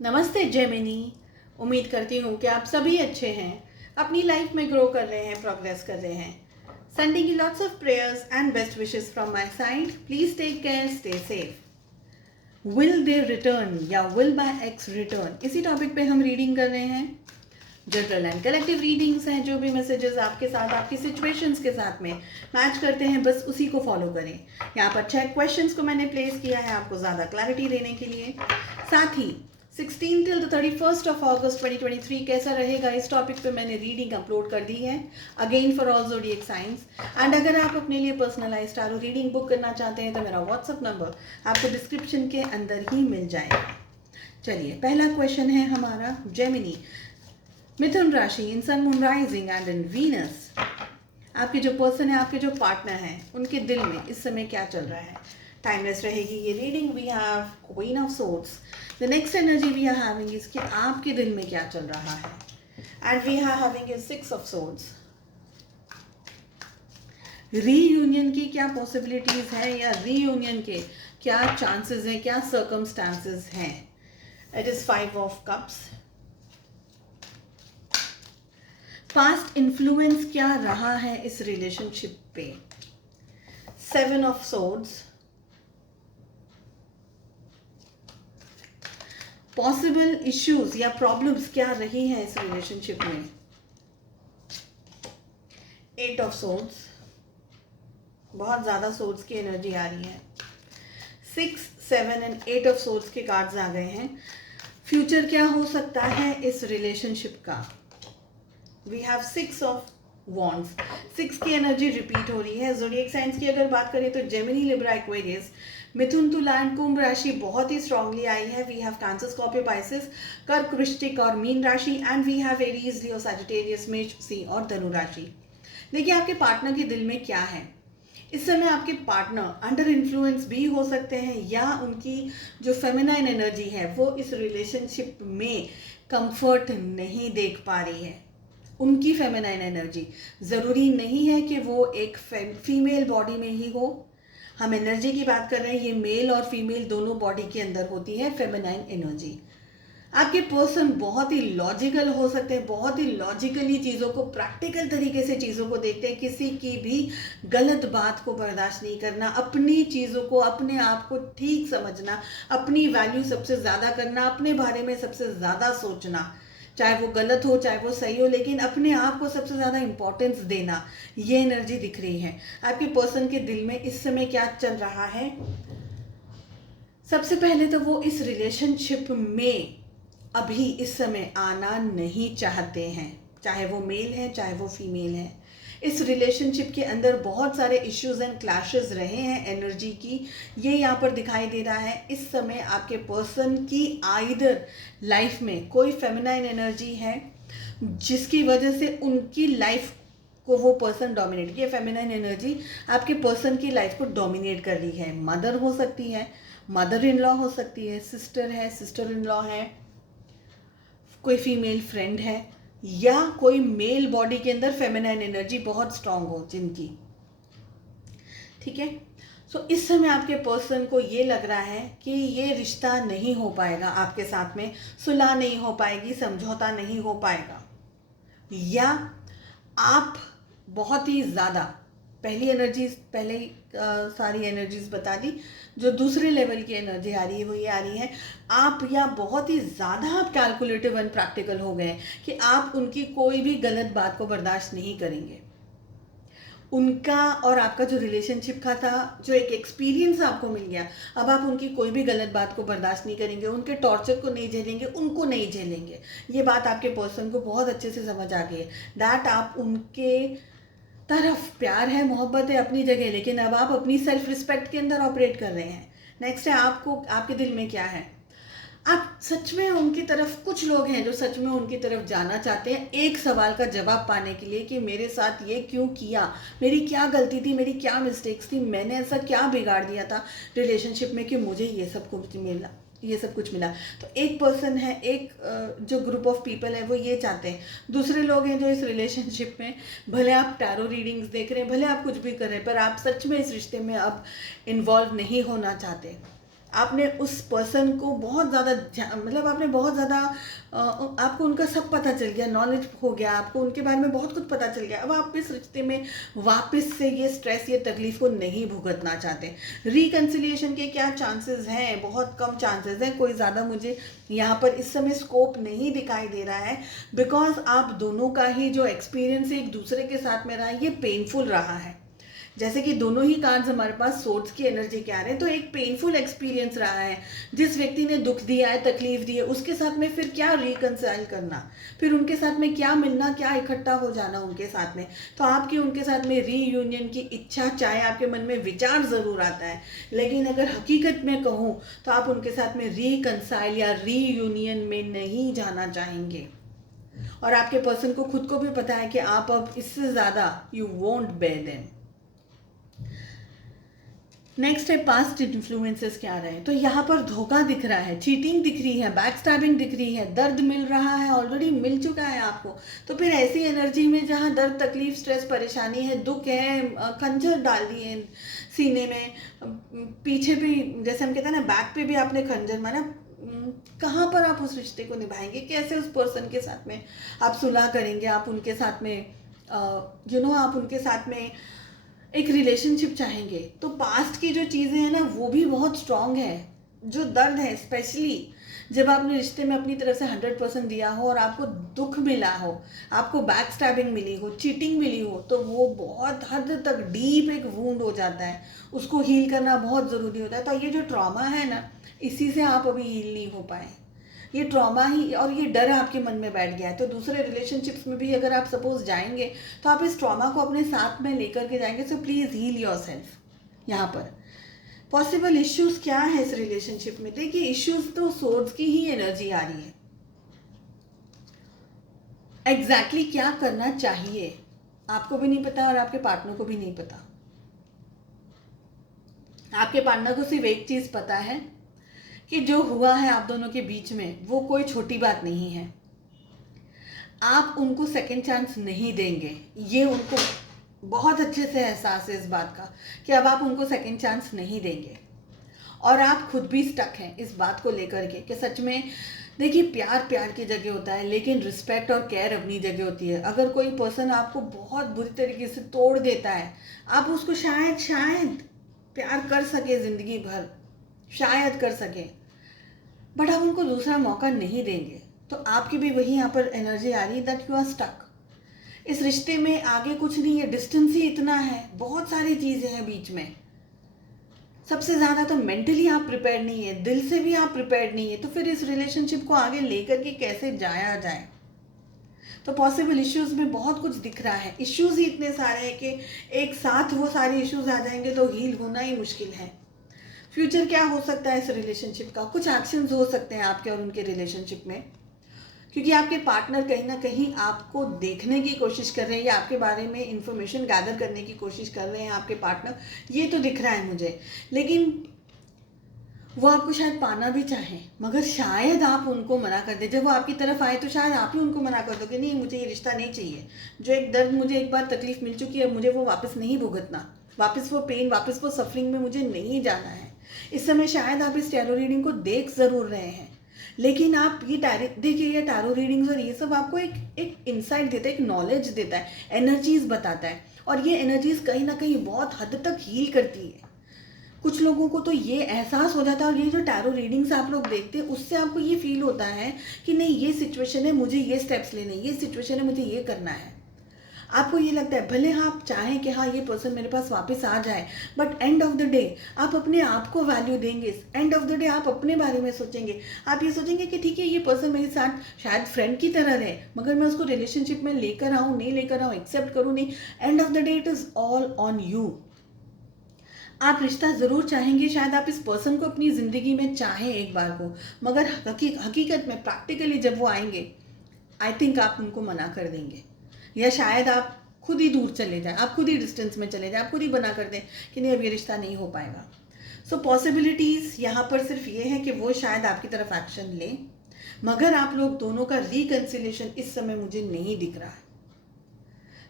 नमस्ते जेमिनी। उम्मीद करती हूँ कि आप सभी अच्छे हैं, अपनी लाइफ में ग्रो कर रहे हैं, प्रोग्रेस कर रहे हैं। Sending you lots of prayers and best wishes from my side. Please take care, stay safe. Will they return या विल माई एक्स रिटर्न, इसी टॉपिक पे हम रीडिंग कर रहे हैं। जनरल एंड कलेक्टिव रीडिंग्स हैं, जो भी मैसेजेस आपके साथ आपकी सिचुएशंस के साथ में मैच करते हैं, बस उसी को फॉलो करें। यहाँ पर 6 क्वेश्चंस को मैंने प्लेस किया है आपको ज़्यादा क्लैरिटी देने के लिए। साथ ही 16 till the 31st of August 2023 कैसा रहेगा, इस टॉपिक पे मैंने रीडिंग अपलोड कर दी है, again for all zodiac science. And अगर आप अपने लिए पर्सनलाइज्ड टारो रीडिंग बुक करना चाहते हैं तो मेरा व्हाट्सअप नंबर आपको डिस्क्रिप्शन के अंदर ही मिल जाएगा। चलिए, पहला क्वेश्चन है हमारा जेमिनी, मिथुन राशि, in sun, moon, rising and in Venus. आपके जो पर्सन है, आपके जो पार्टनर हैं, उनके दिल में इस समय क्या चल रहा है। टाइमलेस रहेगी ये reading. We have queen of swords. The next energy we are having is कि आपके दिल में क्या चल रहा है। And we are having is 6 of swords. Reunion की क्या पॉसिबिलिटीज है या रीयूनियन के क्या चांसेस हैं, क्या सर्कमस्टांसेस हैं। It is 5 of cups. Past influence क्या रहा है इस रिलेशनशिप पे। 7 ऑफ सोर्ड्स। पॉसिबल इश्यूज या प्रॉब्लम्स क्या रही हैं इस रिलेशनशिप में। 8 ऑफ सोर्ड्स। बहुत ज़्यादा सोर्ड्स की एनर्जी आ रही है। 6, 7 एंड 8 ऑफ सोर्ड्स के कार्ड्स आ गए हैं। फ्यूचर क्या हो सकता है इस रिलेशनशिप का। We have 6 of wands. 6 की एनर्जी रिपीट हो रही है। ज़ोडिएक साइंस की अगर बात करें तो जेमिनी, लिब्रा, एक्वेरियस, मिथुन, तुला एंड कुंभ राशि बहुत ही स्ट्रांगली आई है। We have cancer, Scorpio, Pisces, कर्क, वृश्चिक और मीन राशि। And we have Aries, Leo, Sagittarius, मेष, सिंह और धनु राशि। देखिए, आपके पार्टनर के दिल में क्या है इस समय। आपके पार्टनर अंडर इन्फ्लुएंस भी हो सकते हैं या उनकी जो फेमिनाइन एनर्जी है वो इस रिलेशनशिप में कंफर्ट नहीं देख पा रही है। उनकी फेमिनाइन एनर्जी, ज़रूरी नहीं है कि वो एक फीमेल बॉडी में ही हो। हम एनर्जी की बात कर रहे हैं, ये मेल और फीमेल दोनों बॉडी के अंदर होती है फेमिनाइन एनर्जी। आपके पर्सन बहुत ही लॉजिकल हो सकते हैं, बहुत ही लॉजिकली चीज़ों को, प्रैक्टिकल तरीके से चीज़ों को देखते हैं। किसी की भी गलत बात को बर्दाश्त नहीं करना, अपनी चीज़ों को, अपने आप को ठीक समझना, अपनी वैल्यू सबसे ज़्यादा करना, अपने बारे में सबसे ज़्यादा सोचना, चाहे वो गलत हो चाहे वो सही हो, लेकिन अपने आप को सबसे ज़्यादा इंपॉर्टेंस देना, ये एनर्जी दिख रही है। आपके पर्सन के दिल में इस समय क्या चल रहा है। सबसे पहले तो वो इस रिलेशनशिप में अभी इस समय आना नहीं चाहते हैं, चाहे वो मेल है चाहे वो फीमेल है। इस रिलेशनशिप के अंदर बहुत सारे इश्यूज एंड क्लैशेस रहे हैं एनर्जी की, ये यहाँ पर दिखाई दे रहा है। इस समय आपके पर्सन की आइदर लाइफ में कोई फेमिनाइन एनर्जी है जिसकी वजह से उनकी लाइफ को वो पर्सन डोमिनेट किया। फेमिनाइन एनर्जी आपके पर्सन की लाइफ को डोमिनेट कर रही है। मदर हो सकती है, मदर इन लॉ हो सकती है, सिस्टर है, सिस्टर इन लॉ है, कोई फीमेल फ्रेंड है, या कोई मेल बॉडी के अंदर फेमिनाइन एनर्जी बहुत स्ट्रांग हो जिनकी। ठीक है, सो इस समय आपके पर्सन को ये लग रहा है कि ये रिश्ता नहीं हो पाएगा आपके साथ में, सुलह नहीं हो पाएगी, समझौता नहीं हो पाएगा, या आप बहुत ही ज़्यादा, पहली एनर्जीज पहले ही सारी एनर्जीज बता दी, जो दूसरे लेवल की एनर्जी आ रही है वो ये आ रही है, आप या बहुत ही ज़्यादा आप कैलकुलेटिव एंड प्रैक्टिकल हो गए कि आप उनकी कोई भी गलत बात को बर्दाश्त नहीं करेंगे। उनका और आपका जो रिलेशनशिप का था, जो एक एक्सपीरियंस आपको मिल गया, अब आप उनकी कोई भी गलत बात को बर्दाश्त नहीं करेंगे, उनके टॉर्चर को नहीं झेलेंगे, उनको नहीं झेलेंगे। ये बात आपके पर्सन को बहुत अच्छे से समझ आ गई है। दैट आप उनके तरफ प्यार है, मोहब्बत है अपनी जगह, लेकिन अब आप अपनी सेल्फ रिस्पेक्ट के अंदर ऑपरेट कर रहे हैं। नेक्स्ट है, आपको आपके दिल में क्या है। आप सच में उनकी तरफ, कुछ लोग हैं जो सच में उनकी तरफ जाना चाहते हैं एक सवाल का जवाब पाने के लिए कि मेरे साथ ये क्यों किया, मेरी क्या गलती थी, मेरी क्या मिस्टेक्स थी, मैंने ऐसा क्या बिगाड़ दिया था रिलेशनशिप में कि मुझे ये सब कुछ मिला। तो एक पर्सन है, एक जो ग्रुप ऑफ पीपल है वो ये चाहते हैं। दूसरे लोग हैं जो इस रिलेशनशिप में, भले आप टैरो रीडिंग्स देख रहे हैं, भले आप कुछ भी कर रहे हैं, पर आप सच में इस रिश्ते में अब इन्वॉल्व नहीं होना चाहते। आपने उस पर्सन को बहुत ज़्यादा मतलब आपने बहुत ज़्यादा आपको उनका सब पता चल गया, नॉलेज हो गया, आपको उनके बारे में बहुत कुछ पता चल गया। अब आप इस रिश्ते में वापस से ये स्ट्रेस, ये तकलीफ को नहीं भुगतना चाहते। रिकन्सिलिएशन के क्या चांसेस हैं? बहुत कम चांसेस हैं। कोई ज़्यादा मुझे यहाँ पर इस समय स्कोप नहीं दिखाई दे रहा है, बिकॉज आप दोनों का ही जो एक्सपीरियंस एक दूसरे के साथ में रहा है ये पेनफुल रहा है। जैसे कि दोनों ही कार्ड्स हमारे पास सोर्स की एनर्जी के आ रहे हैं, तो एक पेनफुल एक्सपीरियंस रहा है। जिस व्यक्ति ने दुख दिया है, तकलीफ दी है, उसके साथ में फिर क्या रिकंसाइल करना, फिर उनके साथ में क्या मिलना, क्या इकट्ठा हो जाना उनके साथ में। तो आपकी उनके साथ में रीयूनियन की इच्छा, चाहे आपके मन में विचार ज़रूर आता है, लेकिन अगर हकीकत में कहूँ तो आप उनके साथ में रिकंसाइल या रीयूनियन में नहीं जाना चाहेंगे। और आपके पर्सन को खुद को भी पता है कि आप अब इससे ज़्यादा you won't bear them. Next है पास्ट इन्फ्लुएंसेस क्या रहे हैं। तो यहाँ पर धोखा दिख रहा है, चीटिंग दिख रही है, बैक स्टैबिंग दिख रही है, दर्द मिल रहा है, ऑलरेडी मिल चुका है आपको। तो फिर ऐसी एनर्जी में जहाँ दर्द, तकलीफ, स्ट्रेस, परेशानी है, दुख है, खंजर डाल दिए सीने में, पीछे भी जैसे हम कहते हैं ना, बैक पे भी आपने खंजर मारा। कहाँ पर आप उस रिश्ते को निभाएंगे? कैसे उस पर्सन के साथ में आप सुलह करेंगे? आप उनके साथ में आप उनके साथ में एक रिलेशनशिप चाहेंगे? तो पास्ट की जो चीज़ें हैं ना वो भी बहुत स्ट्रांग है। जो दर्द है, स्पेशली जब आपने रिश्ते में अपनी तरफ से 100% दिया हो और आपको दुख मिला हो, आपको बैक स्टैबिंग मिली हो, चीटिंग मिली हो, तो वो बहुत हद तक डीप एक वूंड हो जाता है। उसको हील करना बहुत ज़रूरी होता है। तो ये जो ट्रॉमा है ना, इसी से आप अभी हील नहीं हो पाए। ये ट्रॉमा ही और ये डर आपके मन में बैठ गया है। तो दूसरे रिलेशनशिप्स में भी अगर आप सपोज जाएंगे तो आप इस ट्रॉमा को अपने साथ में लेकर के जाएंगे। So please heal yourself. यहाँ पर पॉसिबल इश्यूज क्या है इस रिलेशनशिप में? देखिए, इश्यूज तो सोर्स की ही एनर्जी आ रही है। एग्जैक्टली क्या करना चाहिए आपको भी नहीं पता और आपके पार्टनर को भी नहीं पता। आपके पार्टनर को सिर्फ एक चीज़ पता है कि जो हुआ है आप दोनों के बीच में वो कोई छोटी बात नहीं है। आप उनको सेकंड चांस नहीं देंगे, ये उनको बहुत अच्छे से एहसास है इस बात का कि अब आप उनको सेकंड चांस नहीं देंगे। और आप खुद भी स्टक हैं इस बात को लेकर के कि सच में देखिए, प्यार प्यार की जगह होता है, लेकिन रिस्पेक्ट और केयर अपनी जगह होती है। अगर कोई पर्सन आपको बहुत बुरी तरीके से तोड़ देता है, आप उसको शायद प्यार कर सके ज़िंदगी भर, शायद कर सके, बट आप उनको दूसरा मौका नहीं देंगे। तो आपकी भी वही यहाँ पर एनर्जी आ रही है दैट यू आर स्टक। इस रिश्ते में आगे कुछ नहीं है, डिस्टेंस ही इतना है, बहुत सारी चीज़ें हैं बीच में। सबसे ज़्यादा तो मेंटली आप प्रिपेयर नहीं है, दिल से भी आप प्रिपेयर नहीं है। तो फिर इस रिलेशनशिप को आगे लेकर के कैसे जाया जाए? तो पॉसिबल इश्यूज में बहुत कुछ दिख रहा है। इश्यूज ही इतने सारे हैं कि एक साथ वो सारे इश्यूज आ जाएंगे तो हील होना ही मुश्किल है। फ्यूचर क्या हो सकता है इस रिलेशनशिप का? कुछ एक्शंस हो सकते हैं आपके और उनके रिलेशनशिप में, क्योंकि आपके पार्टनर कहीं ना कहीं आपको देखने की कोशिश कर रहे हैं या आपके बारे में इंफॉर्मेशन गैदर करने की कोशिश कर रहे हैं आपके पार्टनर, ये तो दिख रहा है मुझे। लेकिन वो आपको शायद पाना भी चाहें, मगर शायद आप उनको मना कर दें। जब वो आपकी तरफ आए तो शायद आप ही उनको मना कर दो कि नहीं, मुझे ये रिश्ता नहीं चाहिए। जो एक दर्द मुझे एक बार तकलीफ मिल चुकी है, मुझे वो वापस नहीं भुगतना, वापस वो पेन, वापस वो सफरिंग में मुझे नहीं जाना है। इस समय शायद आप इस टैरो रीडिंग को देख ज़रूर रहे हैं, लेकिन आप ये देखिए, ये टैरो रीडिंग्स और ये सब आपको एक इंसाइट देता है, एक नॉलेज देता है, एनर्जीज बताता है। और ये एनर्जीज कहीं ना कहीं बहुत हद तक हील करती है। कुछ लोगों को तो ये एहसास हो जाता है, और ये जो टैरो रीडिंग्स आप लोग देखते हैं उससे आपको ये फील होता है कि नहीं, ये सिचुएशन है, मुझे ये स्टेप्स लेने, ये सिचुएशन है, मुझे ये करना है। आपको ये लगता है, भले आप चाहें कि हाँ ये पर्सन मेरे पास वापस आ जाए, but end of the day आप अपने आप को वैल्यू देंगे। एंड ऑफ द डे आप अपने बारे में सोचेंगे। आप ये सोचेंगे कि ठीक है, ये पर्सन मेरे साथ शायद फ्रेंड की तरह रहे, मगर मैं उसको रिलेशनशिप में लेकर आऊँ, नहीं लेकर आऊँ, एक्सेप्ट करूँ, नहीं, end of the day it is all on you. आप रिश्ता ज़रूर चाहेंगे, शायद आप इस पर्सन को अपनी ज़िंदगी में चाहें एक बार को, मगर हकीकत में प्रैक्टिकली जब वो आएंगे, आई थिंक आप उनको मना कर देंगे, या शायद आप खुद ही दूर चले जाएं, आप खुद ही डिस्टेंस में चले जाएं, आप खुद ही मना कर दें कि नहीं, अब ये रिश्ता नहीं हो पाएगा। सो पॉसिबिलिटीज़ यहाँ पर सिर्फ ये है कि वो शायद आपकी तरफ एक्शन लें, मगर आप लोग दोनों का रिकन्सिलेशन इस समय मुझे नहीं दिख रहा है।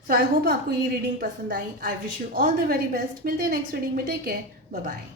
सो आई होप आपको ये रीडिंग पसंद आई। I wish you all the very best. मिलते हैं नेक्स्ट रीडिंग में। Take care, bye bye.